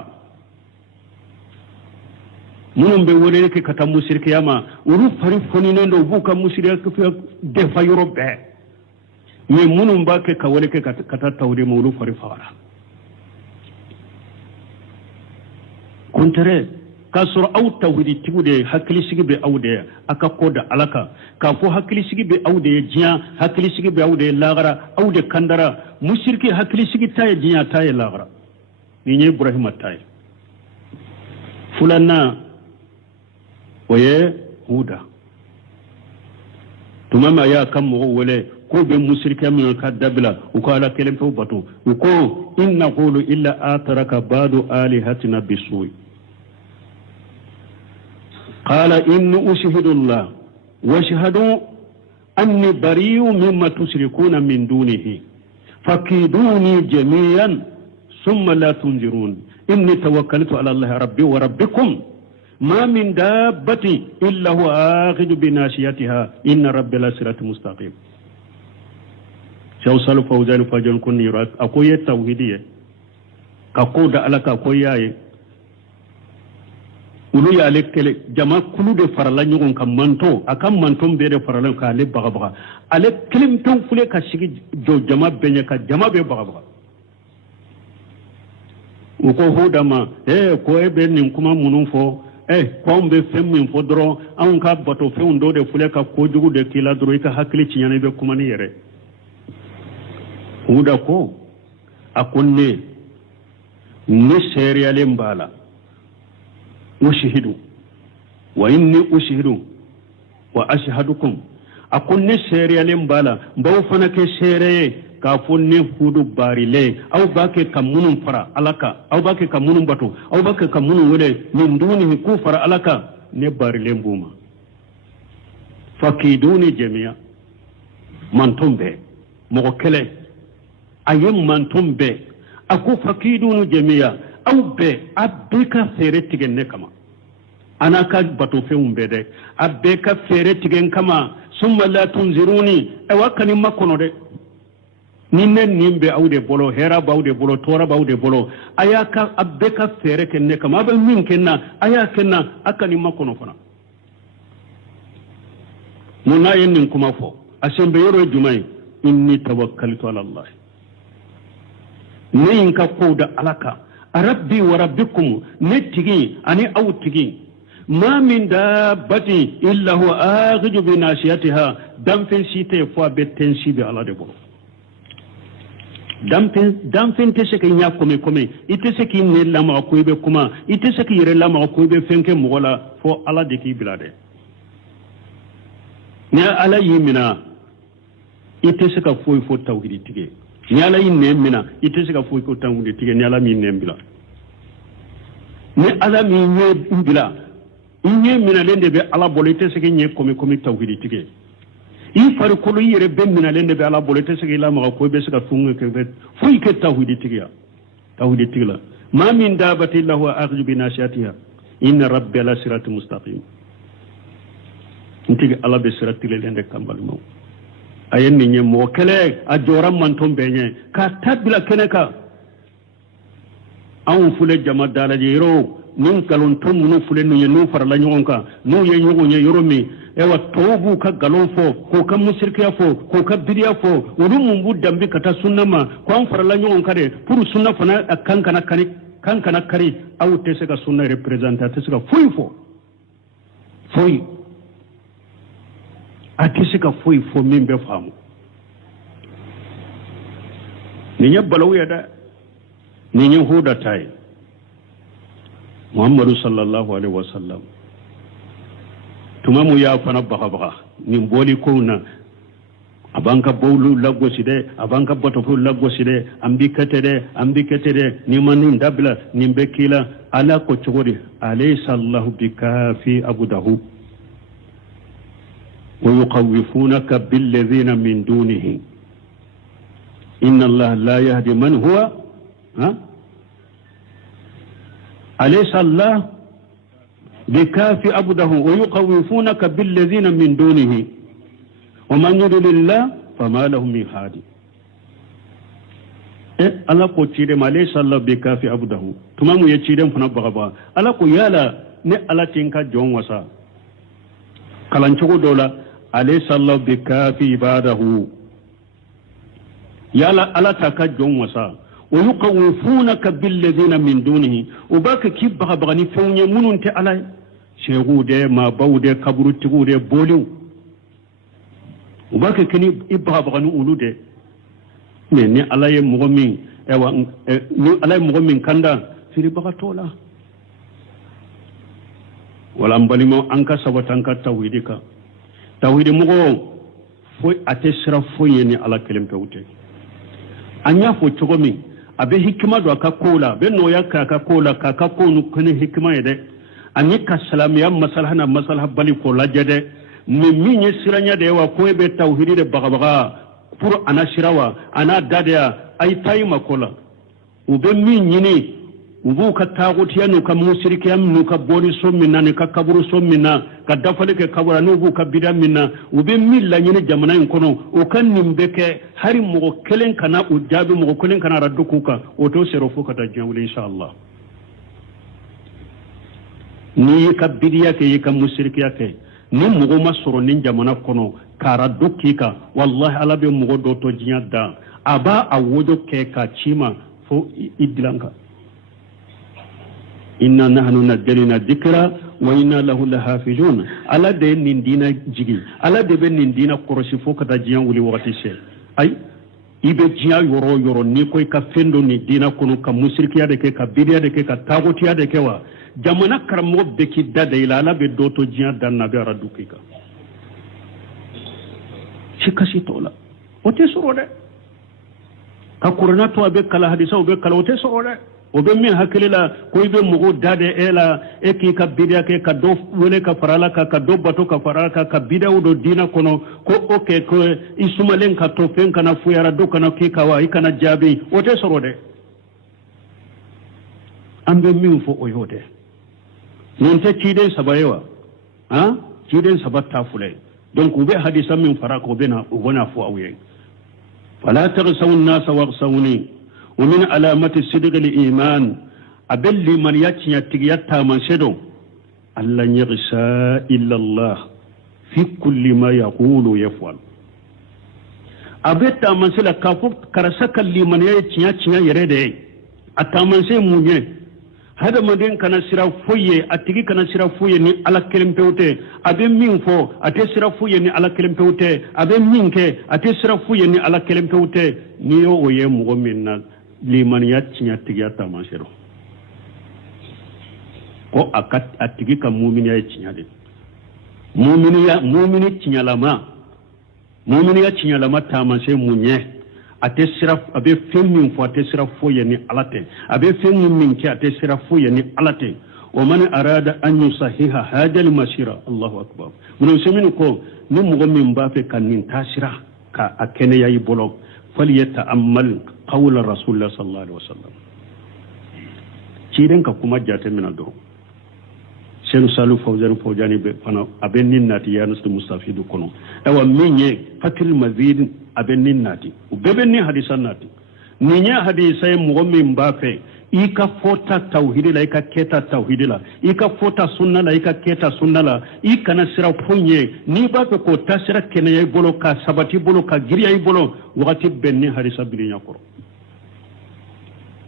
munum be wolel ke kata musirkiyama ulu fari foninendo buka musirkiya defa yorobe me munum ba ke kawale ke kata tawde mo ulu fari fagara kontere kasoro aw tawhidi tigude hakili sigi be awde aka koda alaka ka fo hakili sigi be awde jiya hakili sigi be awde lagara awde kandara musirki hakili sigi tay jiya tay lagara ni nye ibrahim tay fulana oye huda tumama ya kam mo wole ko be musirki min ka dabila ko ala kelem to batu ko inna qulu illa ataraka badu alihatina bisu'i قال إني أشهد الله واشهدوا أني بريء مما تشركون من دونه فكيدوني جميعا ثم لا تنذرون إني توكلت على الله ربي وربكم ما من دابة إلا هو آخذ بناشيتها إن ربي لصراط مستقيم شوصل فوزان فجن كن يراك أقوي التوحيدية كقود على كقوي ulu ya lekele jama kulu de farala nyogon kam manto akam mantom be de farala ka le baga baga ale kelim ton fule ka sigi jo jama benye ka jama be baga baga uko hodama ko e be nin kuma munun fo ko be fem min fo dro an ka bato fe ndo de fule ka ko jugu de kila dro ka hakli ci nyane be kuma ni yere huda ko akonne ni seriale mbala أشهد وإني أشهد وأشهدكم أكون نسيري لمبالا بوفنا كسيري كافون نفود باريلي أو باكي كمون فرا ألاكا أو باكي كمون باتو أو باكي كمون ولي من دونه كفر ألاكا نباريلي مبوما فكيدوني جميعا منتم بي مغكلي أيام منتم بي أكو فكيدوني جميعا أو بي أبكا سيرتي نكما أنا كاد باتو فيهم بدي أبكا سيرتي كما ثم لا تنذروني أوكاني ما كنو دي نين نيمبي أو دي بولو هيرا باو دي بولو تورا باو دي بولو أياكا أبكا سيرتي نكما أبل مين كنا أياكنا أكاني ما كنو فنا منا ينين كما فو أسين بيورو جمعي إني توكلت على الله نين كفو دا ألاكا ربي وربكم نتجي أني أو تجي ما من دابة إلا هو آخذ بناشيتها دم في سيتي فوا بتنسي على دبو دم في تسكي نياكمي كمي إتسكي نلا ما أكوي بكما إتسكي يرلا ما أكوي بفنك مغلا فو على دكي بلاده نيا على يمنا إتسكا فوي فو توحيد تجي nyala innem mina itesika fuyi ko tangude tige nyala mi nembila ni ala mi nye mbila nye mina lende be ala bolo itesika nye komi tawhidi tige i fari kolo yere be mina lende be ala bolo itesika ila ma ko be sika fungu ke be fuyi ke tawhidi tige ya tawhidi tige la ma min dabati illa huwa akhju bi nashatiha inna rabbi la siratal mustaqim ntige ala be siratil lende kambal mo ayen ni mo kele a joram man ton benye ka tabila keneka an fule jama dala jero nun galon ton nu fule nu ye nu farala nyonka nu ye nyugo nye yoromi ewa tobu ka galon fo ko ka musirkiya fo ko ka bidiya fo wuru mumbu dambi kata sunnama ko an farala nyonka de pour sunna fana kankana kari aw tese ka sunna representative tese ka foi akisika foi fo min be famu ni balaw ya da ni huda tay muhammadu sallallahu alaihi wasallam tumamu ya fana baka ni boli ko na abanka bowlu laggo side abanka botofu laggo side ambi ketede ni manu ndabla ni bekila ala ko chogori alaysa allah bikafi abudahu ويخوفونك بالذين من دونه إن الله لا يهدي من هو أليس الله بكافي عبده ويخوفونك بالذين من دونه ومن يضلل الله فما له من هادي ala ko cide ma laysa Allah bi kafi abdahu tumamu ya ciden fana bagaba ala ko yala ne ala tinka jon wasa kalancogo dola alaysa Allah bi kafi ibadahu yala ala ta ka jon wasa wa yuqawfunaka bil ladina min dunihi ubaka kibba bagani fonye mununte ala shegu de ma bawde kaburu tigude boliw ubaka kini ibba bagani ulude ni ala ye mɔgɔ min ni ala ye mɔgɔ min kanda firibagatɔ la wala n balima an ka sabati an ka tawhidi kan tawhidi mɔgɔ foyi a tɛ sira foyi ye ni ala kelen pewu tɛ an y'a fɔ cogo min a bɛ hikima don a ka kow la a bɛ nɔgɔya k'a ka kow la k'a ka kow ni kɛ ni hikima ye dɛ ani ka silamɛya masalaha na masalaha bali k'o lajɛ dɛ mɛ min ye siranya de ye wa ko e bɛ tawhidi de bagabaga pour ana sirawa ana dadaya ay tayma kola ube min nyini ubu ka tagotiya no ka musrikiya no ka bori somina ne ka kaburu somina ka dafale ke kabura no bu ka bida minna ube min la nyini jamana en kono o kan nimbeke hari mo kelen kana o jabi mo kelen kana raddukuka o to sero fo kata jawli inshallah ni ka bidiya ke ka musrikiya ke ni mo ma soro ni jamana kono kara dokika wallahi ala be mugo do to jinya da aba a wodo ke ka chima fo idlanka inna nahnu nazzalna dhikra wa inna lahu lahafizun ala de nin dina jigi ala de be nin dina korosi fo kata jinya wuli wakati se ay ibe jinya yoro ni koy ka fendo ni dina kono ka musrikiya de ke ka bidiya de ke ka tagotiya de ke wa jamana karamo be ki dada ila ala be do to jinya dan na be radukika sikasi tola ote sorode ka qur'ana to be kala hadisa be kala ote sorode o be min hakilila ko be mugo dade ela e ki ka bidia ke ka do wole ka farala ka do bato ka farala ka bidia do dina kono ko oke ko isumalen ka to fen kana fuyara do kana ki ka wa ikana jabi ote sorode ambe min fo o yote non te ciden sabayewa ha ciden sabatta fulay donc ube hadisa min farako bena ubona fo awye fala taghsaw an-nas waghsawni wa min alamati sidq al-iman aballi man yatiya tigiyatta man sedo alla yaghsa illa Allah fi kulli ma yaqulu yaf'al abetta man sila kafu karasaka liman yatiya yerede ataman se munye hada madin kana sira foye atigi kana sira foye ni ala kelempewte abe min fo ate sira foye ni ala kelempewte abe min ke ate sira foye ni ala kelempewte ni yo oye mugo minna liman yatinya tigiya tamasero ko akat atigi ka mu'mini ya tinya de mu'mini tinya lama tamase munye ate sira abe femin fo ate sira foye ni alate abe femin min ki ate sira foye ni alate wa man arada an yusahiha hada al masira Allahu akbar mun semin ko ni mugo min ba fe kan nin tasira ka akene yayi bolo falyata'ammal qawla rasulullah sallallahu alaihi wasallam ciren ka kuma jate min ado sen salu fawjani be fana abe nin nati ya nasu mustafidu kono ewa minye fatil mazid abe nin nati ubebe ni hadisan nati ninya hadisai mu'min bafe ika fota tauhidi la ika keta tauhidi la ika fota sunna la ika keta sunna la ika nasira punye ni bafe ko tasira kene yai bolo ka sabati bolo ka giri yai bolo wakati benni hadisa bilinya koro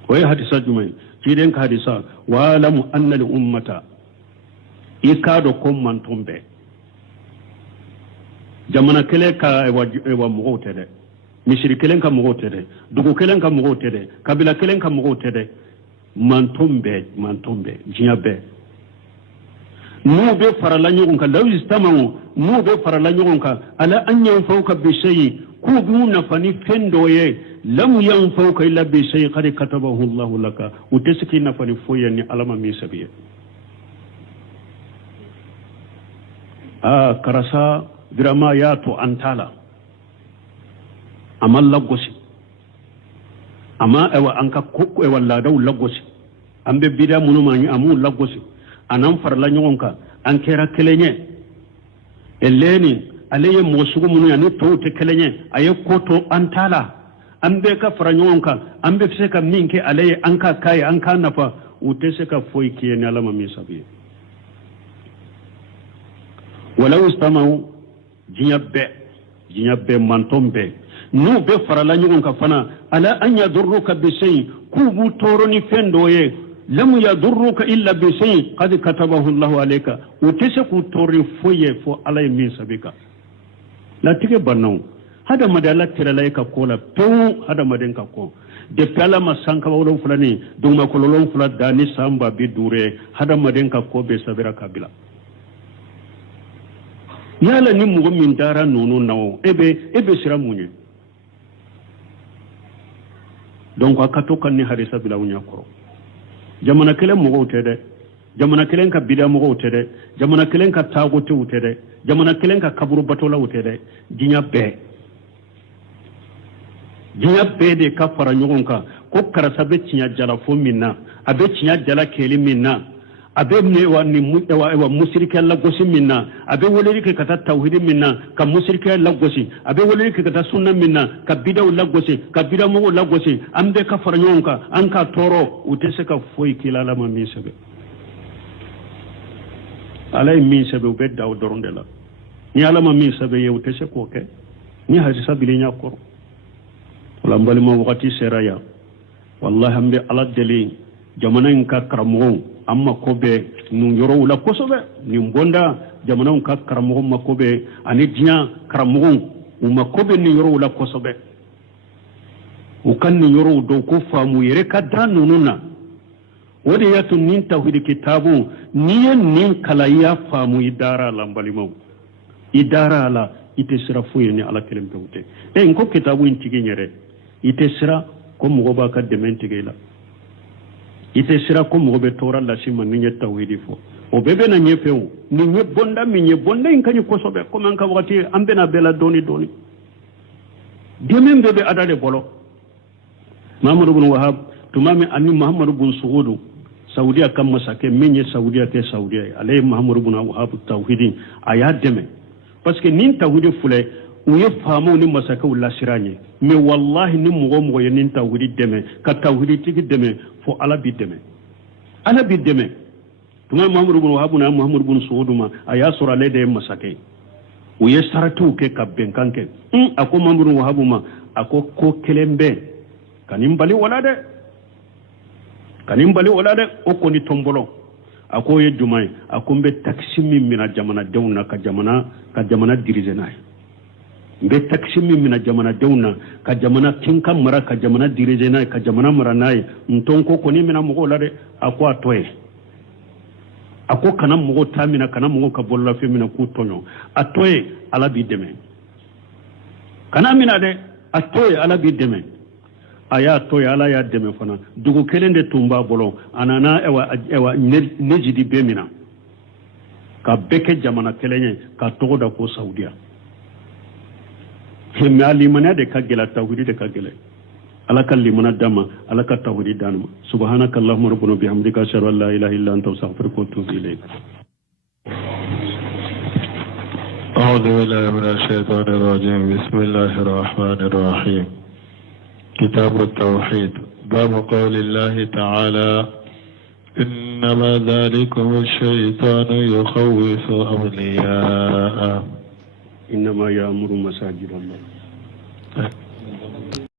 oye hadisa jumai kiden ka hadisa wa'lamu anna al ummata ikado ko mantombe jamana kele ka ewa mugo tede misiri kelen ka mugo tede dugu kelen ka mugo tede kabila kelen ka mugo tede mantombe jiabe no be farala nyogon ka law istamamu no be farala nyogon ka ala an yanfauka bi shay ku duna fani fendoye lam yanfauka illa bi shay qad katabahu Allah laka utaskina fani foyani alama mi sabiye karasa drama ya to antala amma lagosi amma ewa anka kokko e walla daw lagosi ambe bida munuma ni amu lagosi anan farla nyonka an kera kelenye eleni aleye mosugo munu ya ni to te kelenye aye koto antala an bɛɛ ka fara ɲɔgɔn kan an bɛ se ka min kɛ ale ye an ka k'a ye an k'a nafa u tɛ se ka foyi k'i ye ni ala ma min sabu ye walaw istamaw diɲɛ bɛɛ mantɔn bɛɛ n'u bɛɛ farala ɲɔgɔn kan fana ala an yadurruka bisayin k'u b'u tɔɔrɔ ni fɛn dɔ ye lam yadurruka illa bisayin qad katabahu allahu alayka u tɛ se k'u tɔɔrɔ foyi ye fo ala ye min sabu kan latigɛ bannaw hadamaden ala tirala e ka ko la pewu hadamaden ka ko depuis ala ma san kaba wolonfila ni dugumakolo wolonfila da ni san 50 hadamaden ka ko bɛɛ sabira kabila yala ni mɔgɔ min dara ninnu na o e bɛ siran mun ye donc a ka to ka ni harisa bila u ɲɛkɔrɔ jamana kelen mɔgɔw tɛ dɛ jamana kelen ka bida mɔgɔw tɛ dɛ jamana kelen ka taagotew tɛ dɛ jamana kelen ka kaburu batolaw tɛ dɛ diɲɛ bɛɛ de ka fara ɲɔgɔn kan ko karisa bɛ tiɲɛ jalafo min na a bɛ tiɲɛ jala kɛli min na a bɛ musirikɛ lagosi min na a bɛ weleli kɛ ka taa tawhidi min na ka musirikɛ lagosi a bɛ weleli kɛ ka taa sunna min na ka bidaw lagosi ka bidamɔgɔw lagosi an bɛɛ ka fara ɲɔgɔn kan an ka tɔɔrɔ u tɛ se ka foyi k'i la ala ma min sɛbɛn ala ye min sɛbɛn u bɛ da o dɔrɔn de la ni ala ma min sɛbɛn ye u tɛ se k'o kɛ ni hadisa bilen ɲa kɔrɔ wala n balima wagati sera yan wallahi an bɛ ala deli jamana in ka karamɔgɔw an mako bɛ nin yɔrɔw la kosɛbɛ nin bonda jamanaw ka karamɔgɔw mako bɛ ani diɲɛ karamɔgɔw u mako bɛ nin yɔrɔw la kosɛbɛ u ka nin yɔrɔw dɔw ko faamu yɛrɛ ka da ninnu na o de y'a to nin tawhidi kitabu n'i ye nin kalan i y'a faamu i dara a la n balimaw i dara a la i tɛ sira foyi ni ala kelen pewu tɛ n ko kitabu in tigi yɛrɛ i tɛ sira ko mɔgɔ b'a ka dɛmɛ tigɛ i la i tɛ sira ko mɔgɔ bɛ tɔɔrɔ lase ma ni n ye tawhidi fɔ o bɛɛ bɛ na ɲɛfɛ o nin ye bonda min ye bonda in ka ɲi kosɛbɛ komi an ka wagati an bɛna bɛɛ la dɔɔni dɔɔni dɛmɛ bɛɛ bɛ ada de bɔlɔ mahamadu bin wahab tuma min ani mahamadu bin sugudu saudiya ka masakɛ min ye saudiya kɛ saudiya ye ale ye mahamadu bin wahab tawhidi a y'a dɛmɛ parce que nin tawhidi filɛ u ye faamaw ni masakɛw lasira ye mais wallahi ni mɔgɔ ye nin tawhidi dɛmɛ ka tawhidi tigi dɛmɛ fo ala b'i dɛmɛ tuma mahamadu bin wahab na mahamadu bin sugudu ma a y'a sɔrɔ ale de ye masakɛ u ye saratiw kɛ ka bɛnkan kɛ a ko mahamadu bin wahab ma a ko kelen bɛ ka nin bali wala dɛ o kɔni tɔnbɔlɔ a ko ye juma ye a ko n bɛ takisi min mina jamanadenw na ka jamana diriger n'a ye n bɛ takisi min mina jamanadenw na ka jamana kinka mara ka jamana diriger n'a ye ka jamana mara n'a ye n tɔn ko kɔni mina mɔgɔw la dɛ a ko a tɔ ye a ko kana mɔgɔw ta mina kana mɔgɔw ka bololafɛn mina k'u tɔɲɔ a tɔ ye ala b'i dɛmɛ kana mina dɛ a tɔ ye ala b'i dɛmɛ a y'a to ye ala y'a dɛmɛ fana dugu kelen de tun b'a bolo a nana nejidi bɛɛ mina ka bɛɛ kɛ jamana kelen ye ka tɔgɔ da ko saudiya mais a limaniya de ka gɛlɛ tawhidi de ka gɛlɛ ala ka limana d'an ma ala ka tawhidi d'an ma subhanaka allahumma rabbana bihamdika ashhadu an la ilaha illa anta astaghfiruka wa atubu ilayk أعوذ بالله من الشيطان الرجيم بسم الله الرحمن الرحيم كتاب التوحيد باب قول الله تعالى إنما ذلكم الشيطان يخوف أولياءه إنما يأمر مساجد الله